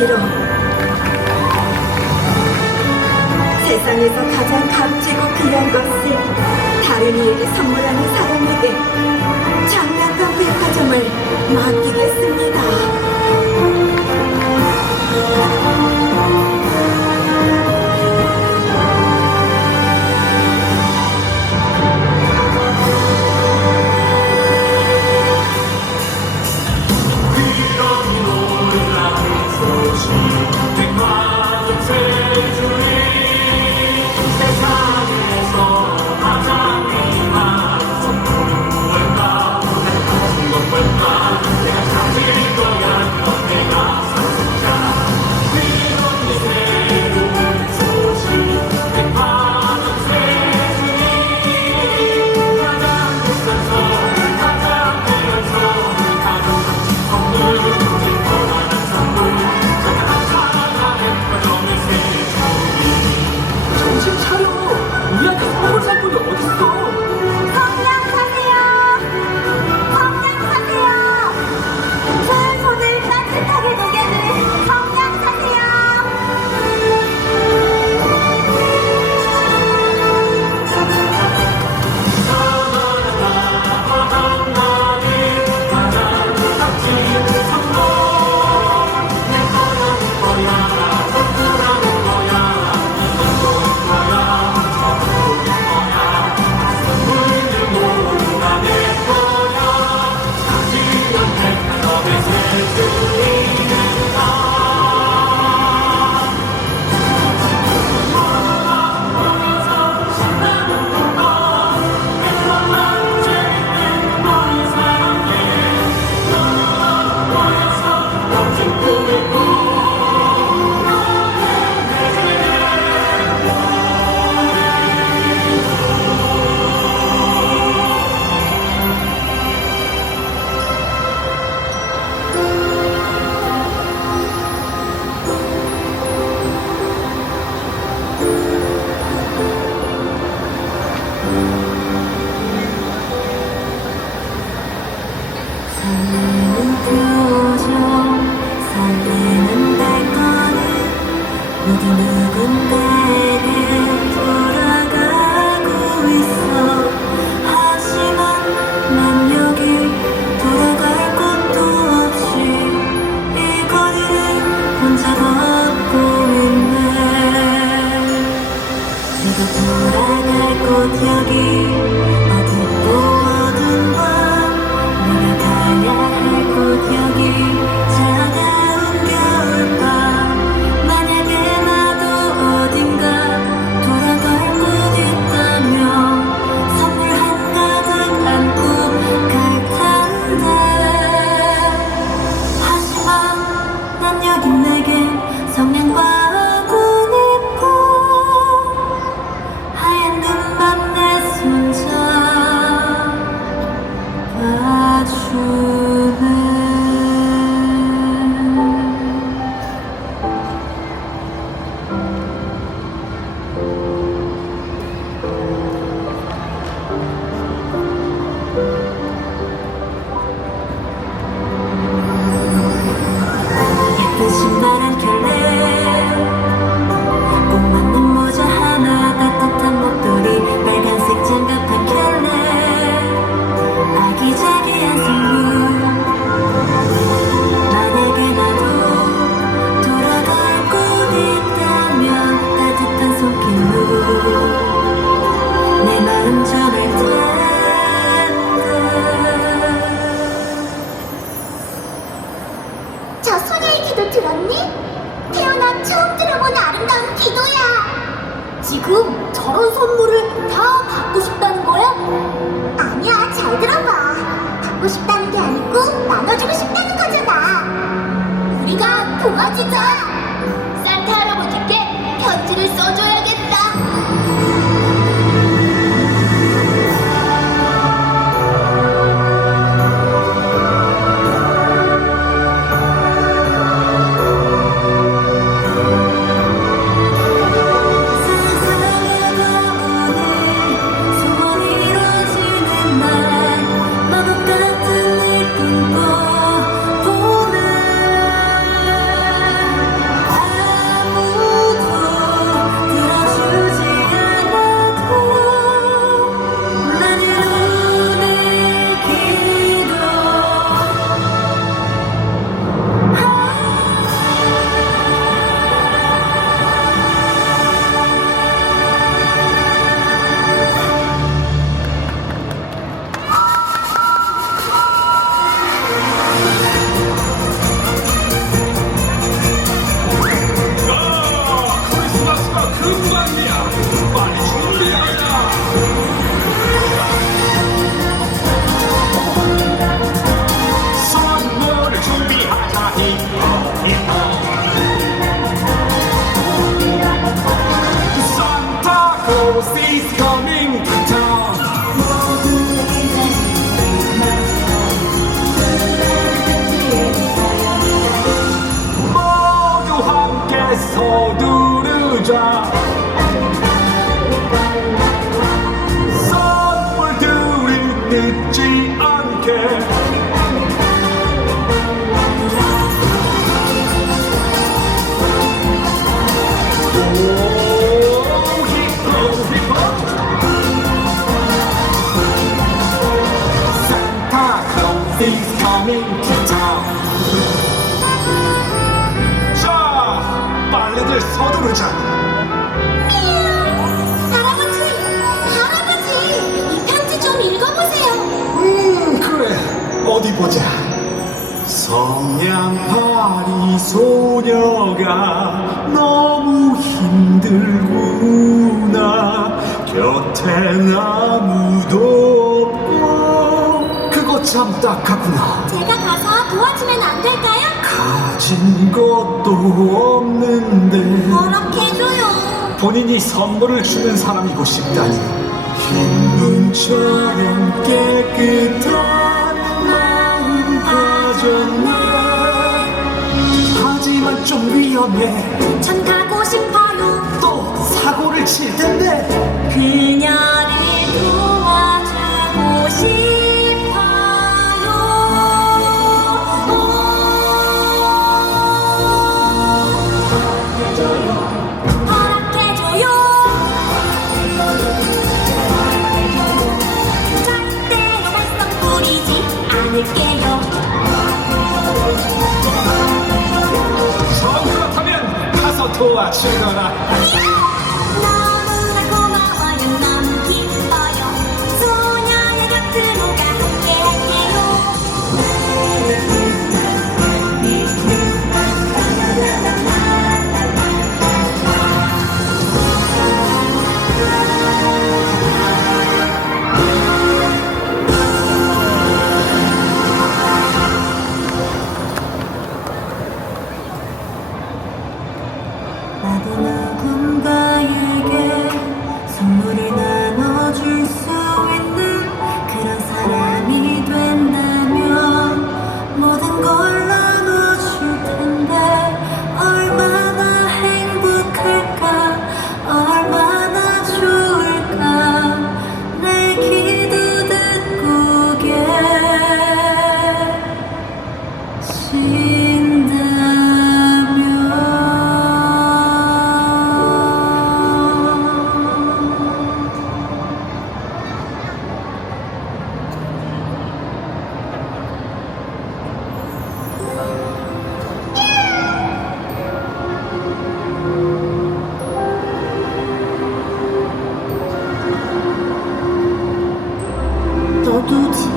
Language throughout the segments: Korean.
기록 세상에서 가장 값지고 귀한 것을 다른 이에게 선물하는 사람에게 장난감 백화점을 맡기겠습니다. Is coming to town. 자, 빨리들 서두르자. 할아버지, 할아버지, 이 편지 좀 읽어보세요. 음, 그래. 어디 보자. 성냥팔이 소녀가 너무 힘들구나. 곁에 아무도 참 딱하구나. 제가 가서 도와주면 안 될까요? 가진 것도 없는데. 허락해줘요. 본인이 선물을 주는 사람이고 싶다니 흰 눈처럼 깨끗한 마음 가졌네 하지만 좀 위험해 전 가고 싶어요. 또 사고를 칠 텐데 가서 도와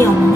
妙。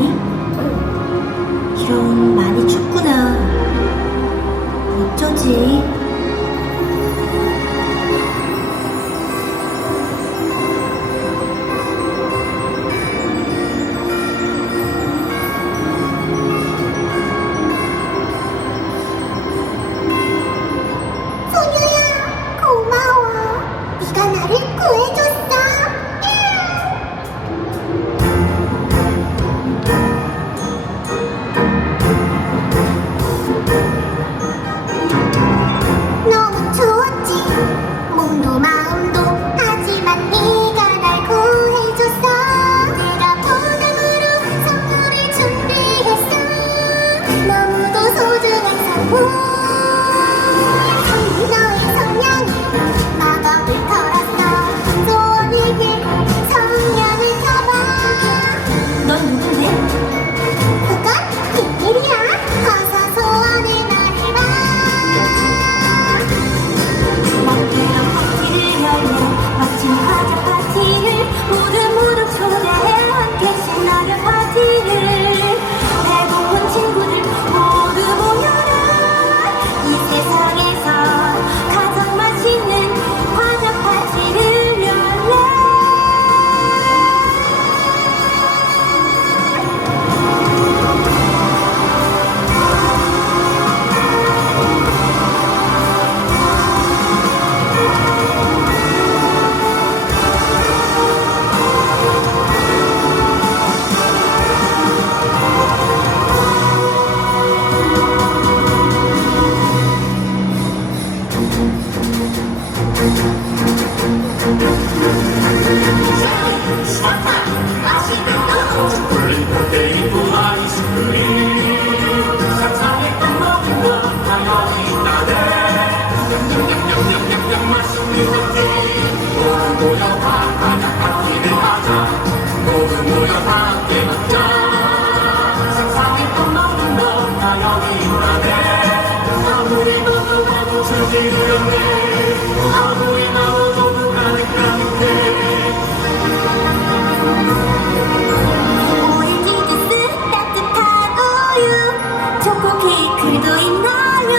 그더 있나면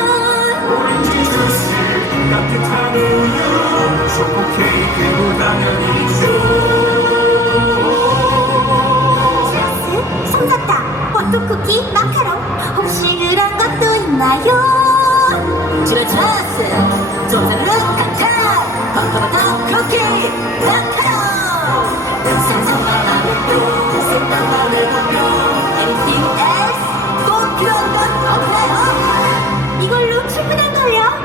언제 사실 따뜻한 우유 초코 케이크로 당연히죠 치어스, 솜사탕, 버터쿠키, 마카롱. 혹시 그런 것도 있나요? 치어스, 솜사탕, 카카 버터버터 쿠키, 마카롱. 상상만 하면 또 생각만 해보면 Anything else? 이걸로 충분한 걸요?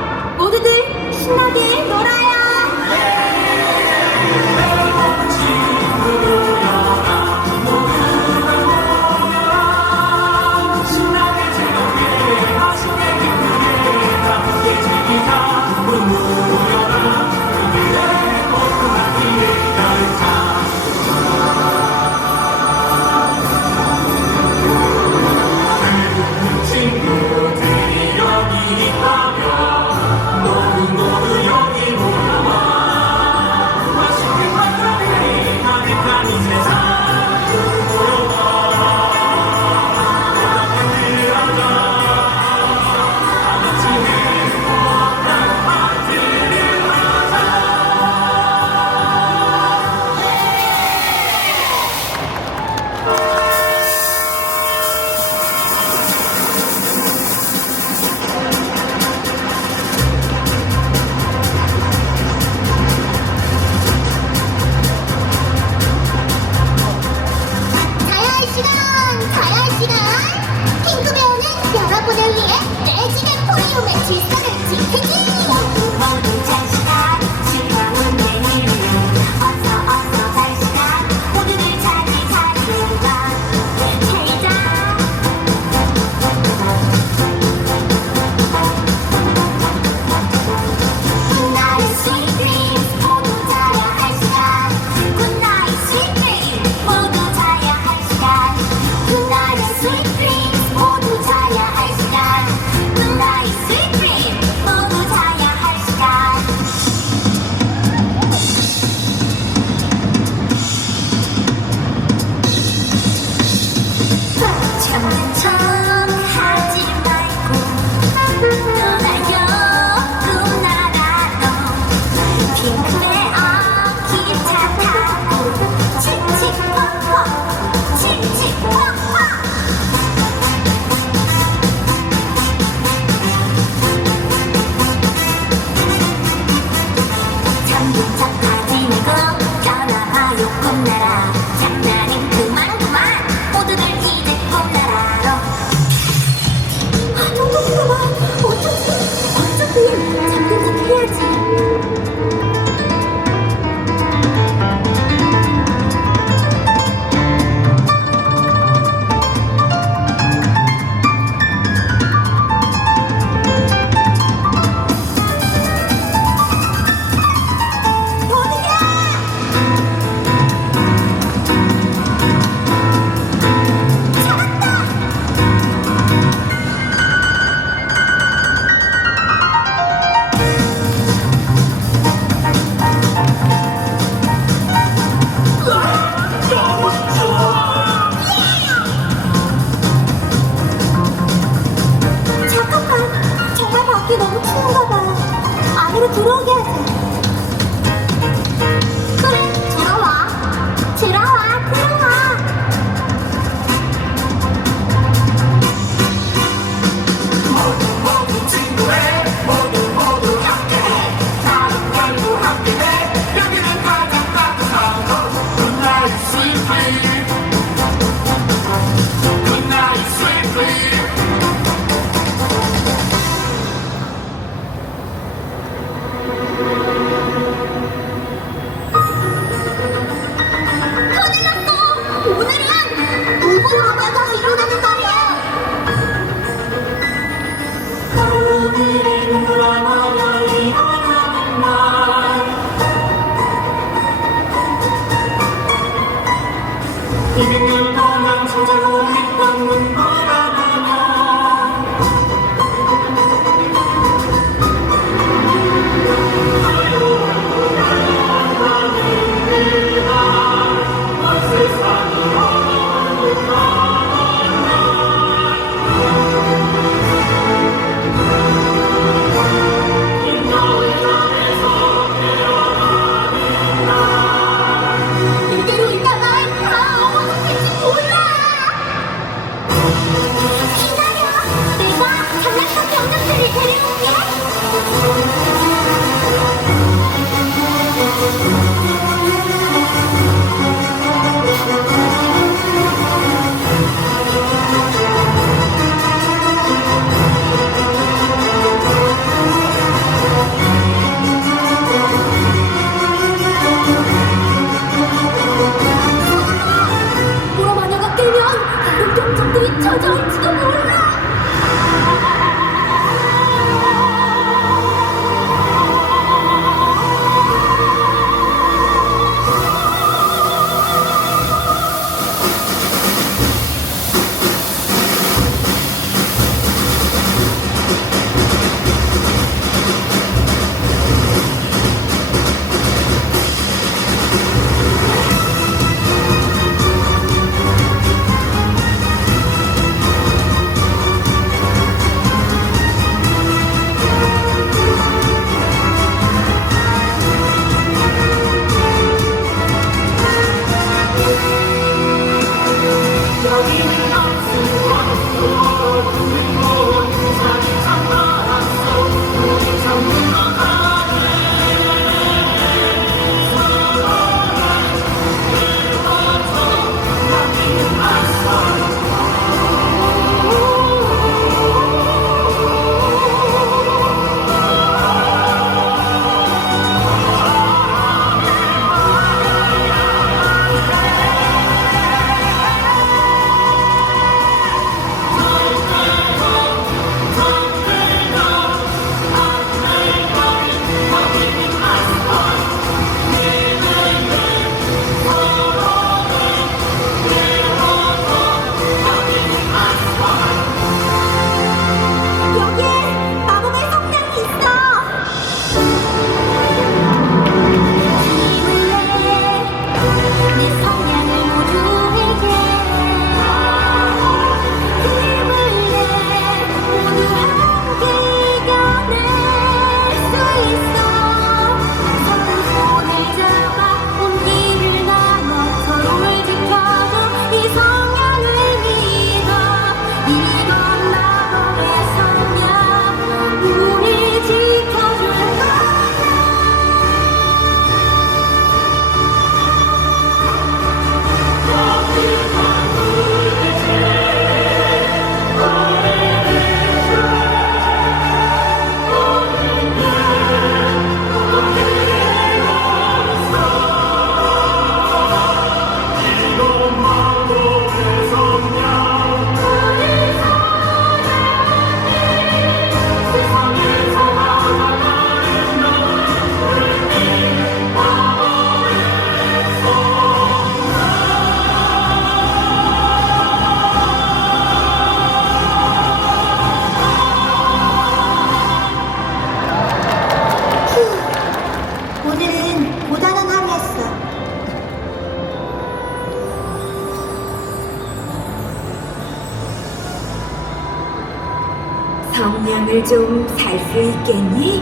성냥을 좀 살 수 있겠니?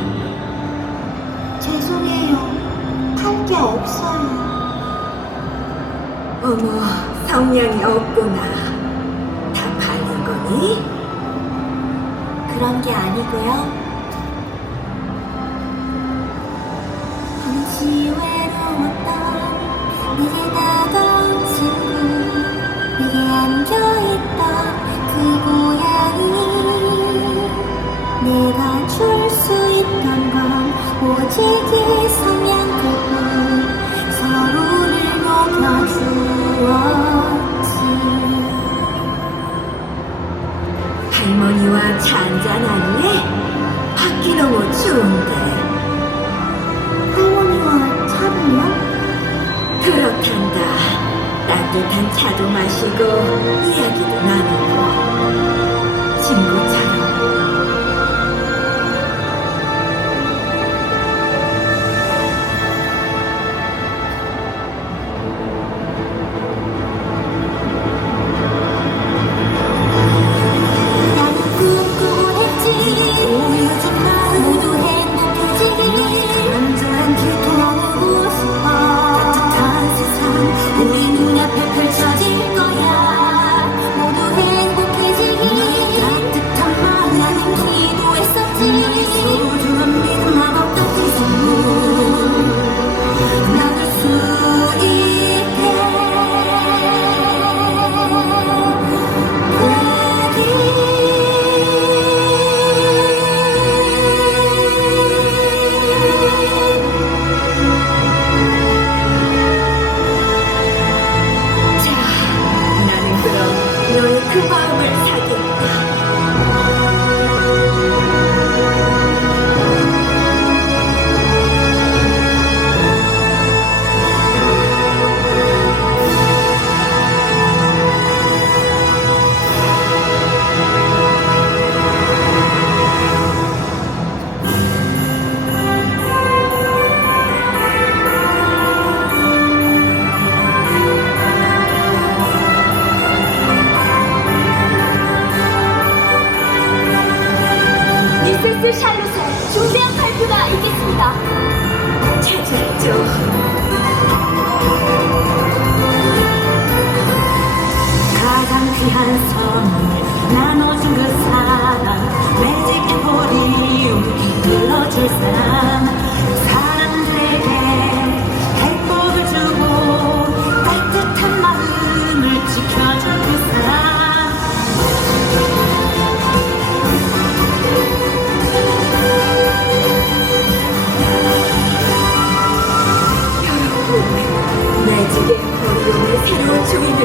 죄송해요. 할게 없어요. 어머, 성냥이 없구나. 다 팔린 거니? 그런 게 아니고요. 잠시 외로 내가 줄 수 있던 건 오직 이 성냥들뿐 서로를 녹여주었지 할머니와 차 한잔 할래? 밖이 너무 추운데. 할머니와 차를요? 그렇단다. 따뜻한 차도 마시고 이야기도 나누고 선물 나눠준 그 사람 매직 포리움 불러줄 사람 사람들에게 행복을 주고 따뜻한 마음을 지켜줄 그 사람 여러분, 매직의 어려움의 새로운 주인을